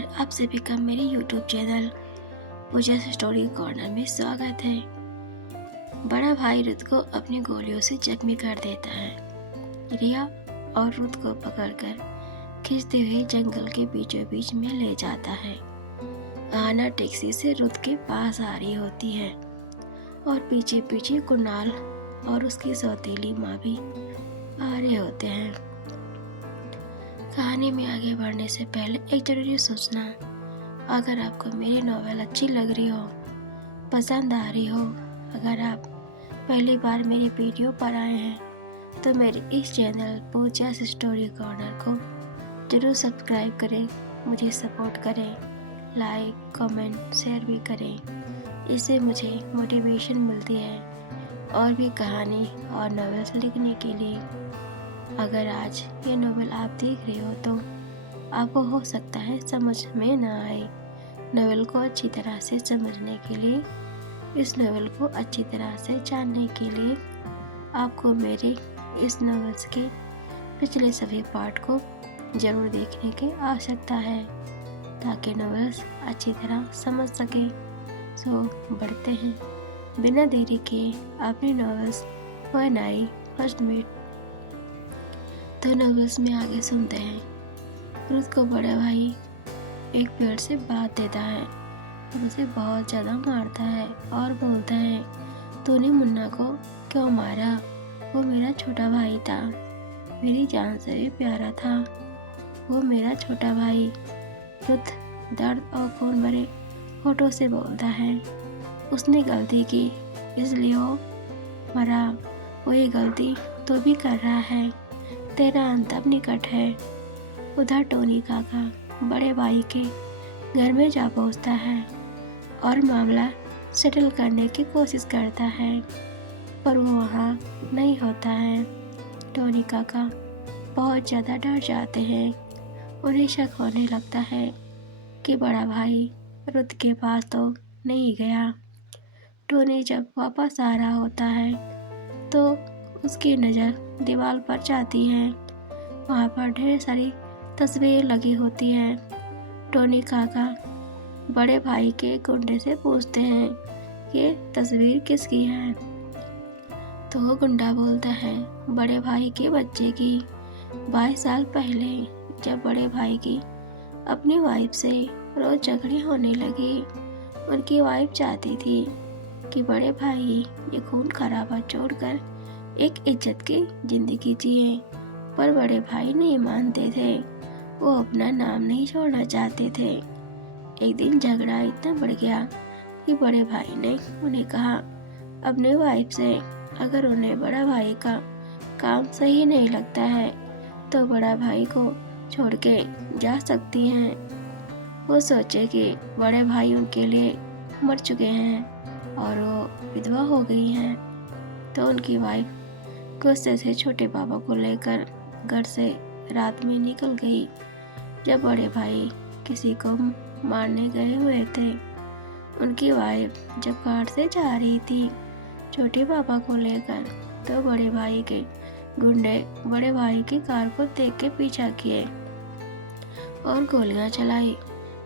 नमस्कार, आप सभी का मेरे YouTube चैनल पूजा स्टोरी कॉर्नर में स्वागत है। बड़ा भाई रुत को अपनी गोलियों से जख्मी कर देता है। रिया और रुत को पकड़कर खींचते हुए जंगल के बीचों बीच में ले जाता है। आना टैक्सी से रुत के पास आ रही होती है और पीछे पीछे कुणाल और उसकी सौतेली माँ भी आ रहे होते हैं। कहानी में आगे बढ़ने से पहले एक जरूरी सूचना, अगर आपको मेरी नॉवेल अच्छी लग रही हो, पसंद आ रही हो, अगर आप पहली बार मेरी वीडियो पर आए हैं तो मेरे इस चैनल पूजा स्टोरी कॉर्नर को जरूर सब्सक्राइब करें, मुझे सपोर्ट करें, लाइक कमेंट शेयर भी करें। इससे मुझे मोटिवेशन मिलती है और भी कहानी और नॉवेल्स लिखने के लिए। अगर आज ये नॉवेल आप देख रहे हो तो आपको हो सकता है समझ में ना आए। नॉवेल को अच्छी तरह से समझने के लिए, इस नॉवेल को अच्छी तरह से जानने के लिए आपको मेरे इस नॉवेल्स के पिछले सभी पार्ट को ज़रूर देखने की आवश्यकता है ताकि नॉवेल्स अच्छी तरह समझ सकें। सो बढ़ते हैं बिना देरी के अपनी नॉवेल्स वन आई फर्स्ट मीट तो नॉवेल्स में आगे सुनते हैं। रुत को बड़ा भाई एक पेड़ से बात देता है और उसे बहुत ज़्यादा मारता है और बोलता है, तूने मुन्ना को क्यों मारा? वो मेरा छोटा भाई था, मेरी जान से भी प्यारा था, वो मेरा छोटा भाई। रुत दर्द और खून भरे होठों से बोलता है, उसने गलती की इसलिए वो मरा, वही गलती तो भी कर रहा है, तेरा अंत अब निकट है। उधर टोनी काका बड़े भाई के घर में जा पहुंचता है और मामला सेटल करने की कोशिश करता है, पर वो वहाँ नहीं होता है। टोनी काका बहुत ज़्यादा डर जाते हैं। उन्हें शक होने लगता है कि बड़ा भाई रुत के पास तो नहीं गया। टोनी जब वापस आ रहा होता है तो उसकी नज़र दीवार पर जाती है। वहाँ पर ढेर सारी तस्वीरें लगी होती हैं। टोनी काका बड़े भाई के गुंडे से पूछते हैं, ये तस्वीर किसकी है? तो वो गुंडा बोलता है, बड़े भाई के बच्चे की। 22 साल पहले जब बड़े भाई की अपनी वाइफ से रोज झगड़े होने लगे, उनकी वाइफ चाहती थी कि बड़े भाई ये खून खराबा छोड़कर एक इज्जत की जिंदगी जिए, पर बड़े भाई नहीं मानते थे। वो अपना नाम नहीं छोड़ना चाहते थे। एक दिन झगड़ा इतना बढ़ गया कि बड़े भाई ने उन्हें कहा अपने वाइफ से, अगर उन्हें बड़ा भाई का काम सही नहीं लगता है तो बड़ा भाई को छोड़ के जा सकती हैं। वो सोचे कि बड़े भाई उनके लिए मर चुके हैं और वो विधवा हो गई हैं, तो उनकी वाइफ गुस्से से छोटे पापा को लेकर घर से रात में निकल गई। जब बड़े भाई किसी को मारने गए हुए थे, उनकी वाइफ जब कार से जा रही थी छोटे पापा को लेकर, तो बड़े भाई के गुंडे बड़े भाई की कार को देख के पीछा किए और गोलियां चलाई,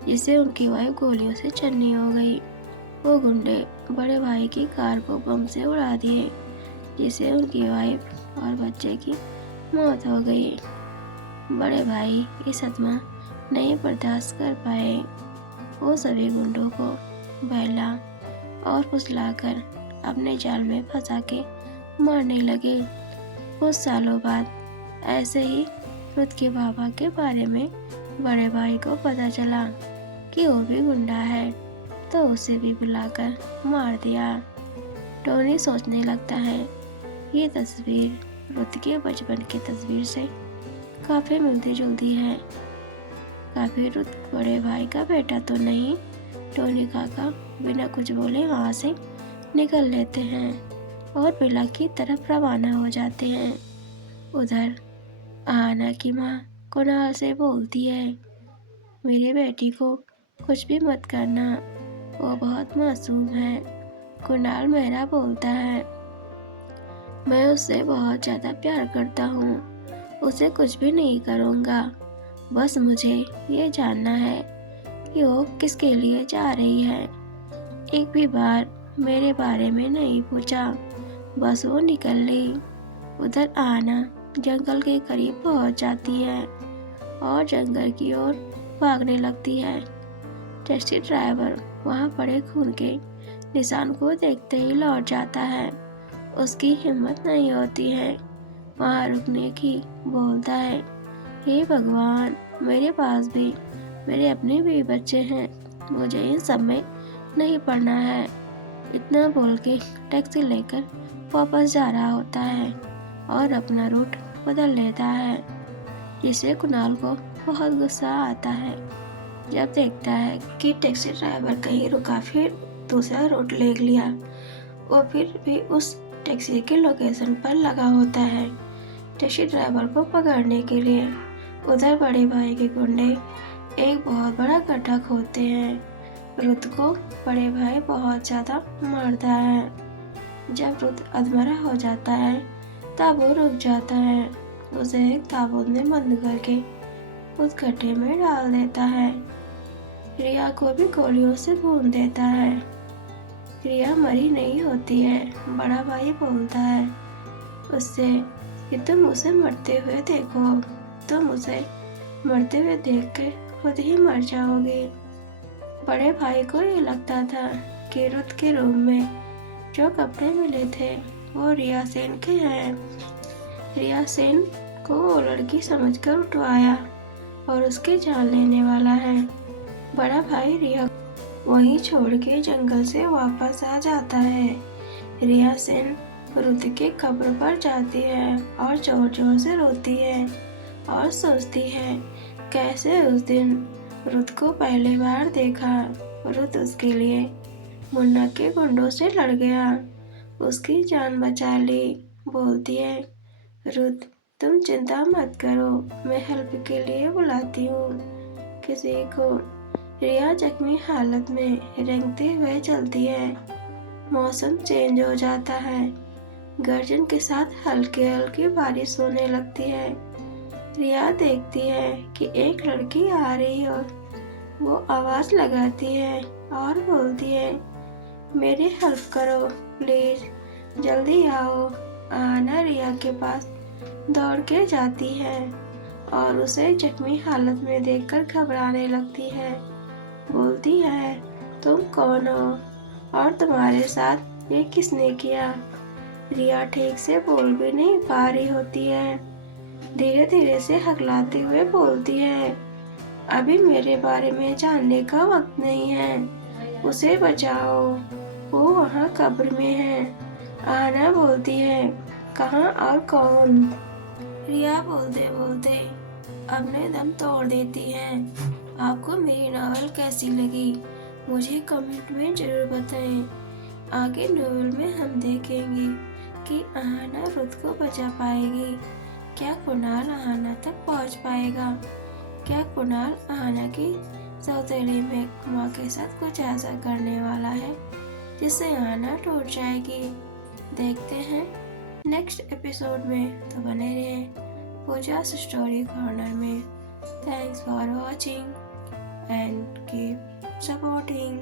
जिससे उनकी वाइफ गोलियों से चन्नी हो गई। वो गुंडे बड़े भाई की कार को बम से उड़ा दिए, जिससे उनकी वाइफ और बच्चे की मौत हो गई। बड़े भाई ये सदमा नहीं बर्दाश्त कर पाए। वो सभी गुंडों को बहला और फुसलाकर अपने जाल में फंसा के मारने लगे। कुछ सालों बाद ऐसे ही रुत के बाबा के बारे में बड़े भाई को पता चला कि वो भी गुंडा है, तो उसे भी बुलाकर मार दिया। टोनी सोचने लगता है, ये तस्वीर रुत के बचपन की तस्वीर से काफ़ी मिलती जुलती है। काफ़ी रुत बड़े भाई का बेटा तो नहीं। टोनी काका बिना कुछ बोले वहाँ से निकल लेते हैं और बिला की तरफ रवाना हो जाते हैं। उधर आना की माँ कुणाल से बोलती है, मेरी बेटी को कुछ भी मत करना, वो बहुत मासूम है। कुणाल मेरा बोलता है, मैं उससे बहुत ज़्यादा प्यार करता हूँ, उसे कुछ भी नहीं करूँगा, बस मुझे ये जानना है कि वो किसके लिए जा रही है। एक भी बार मेरे बारे में नहीं पूछा, बस वो निकल ली। उधर आना जंगल के करीब पहुंच जाती है और जंगल की ओर भागने लगती है। टैक्सी ड्राइवर वहां पड़े खून के निशान को देखते ही लौट जाता है। उसकी हिम्मत नहीं होती है वहां रुकने की। बोलता है, हे भगवान, मेरे पास भी मेरे अपने भी बच्चे हैं, मुझे इन सब में नहीं पड़ना है। इतना बोल के टैक्सी लेकर वापस जा रहा होता है और अपना रूट बदल लेता है, जिससे कुणाल को बहुत गुस्सा आता है जब देखता है कि टैक्सी ड्राइवर कहीं रुका फिर दूसरा रूट ले लिया। वो फिर भी उस टैक्सी के लोकेशन पर लगा होता है टैक्सी ड्राइवर को पकड़ने के लिए। उधर बड़े भाई के गुंडे एक बहुत बड़ा गड्ढा खोदते हैं। रुत को बड़े भाई बहुत ज़्यादा मारता है। जब रुत अधमरा हो जाता है तब वो रुक जाता है। उसे एक ताबूत में बंद करके उस गड्ढे में डाल देता है। रिया को भी गोलियों से भून देता है। रिया मरी नहीं होती है। बड़ा भाई बोलता है उससे कि तुम उसे मरते हुए देखो, तुम उसे मरते हुए देख के खुद ही मर जाओगे। बड़े भाई को ये लगता था कि रुत के रूम में जो कपड़े मिले थे वो रिया सेन के हैं। रिया सेन को वो लड़की समझकर उठवाया और उसकी जान लेने वाला है। बड़ा भाई रिया वहीं छोड़ के जंगल से वापस आ जाता है। रिया सेन रुत के कब्र पर जाती है और जोर जोर से रोती है और सोचती है कैसे उस दिन रुत को पहली बार देखा। रुत उसके लिए मुन्ना के गुंडों से लड़ गया, उसकी जान बचा ली। बोलती है, रुत तुम चिंता मत करो, मैं हेल्प के लिए बुलाती हूँ किसी को। रिया जख्मी हालत में रेंगते हुए चलती है। मौसम चेंज हो जाता है। गर्जन के साथ हल्की हल्की बारिश होने लगती है। रिया देखती है कि एक लड़की आ रही और वो आवाज लगाती है और बोलती है, मेरी हेल्प करो प्लीज, जल्दी आओ। आना रिया के पास दौड़ के जाती है और उसे जख्मी हालत में देखकर घबराने लगती है। बोलती है, तुम कौन हो और तुम्हारे साथ ये किसने किया। रिया ठीक से बोल भी नहीं पा रही होती है। धीरे धीरे से हकलाते हुए बोलती है, अभी मेरे बारे में जानने का वक्त नहीं है, उसे बचाओ, वो वहाँ कब्र में है। आना बोलती है, कहाँ और कौन। रिया बोलते बोलते अपने दम तोड़ देती है। आपको मेरी नावल कैसी लगी मुझे कमेंट में जरूर बताएं। आगे नॉवेल में हम देखेंगे कि आहाना रुत को बचा पाएगी। क्या कुणाल आहाना तक पहुंच पाएगा। क्या कुणाल आहाना की सौतेली में कुमार के साथ कुछ ऐसा करने वाला है जिससे आहाना टूट जाएगी। देखते हैं नेक्स्ट एपिसोड में। तो बने रहें पूजा स्टोरी कॉर्नर में। Thanks for watching and keep supporting.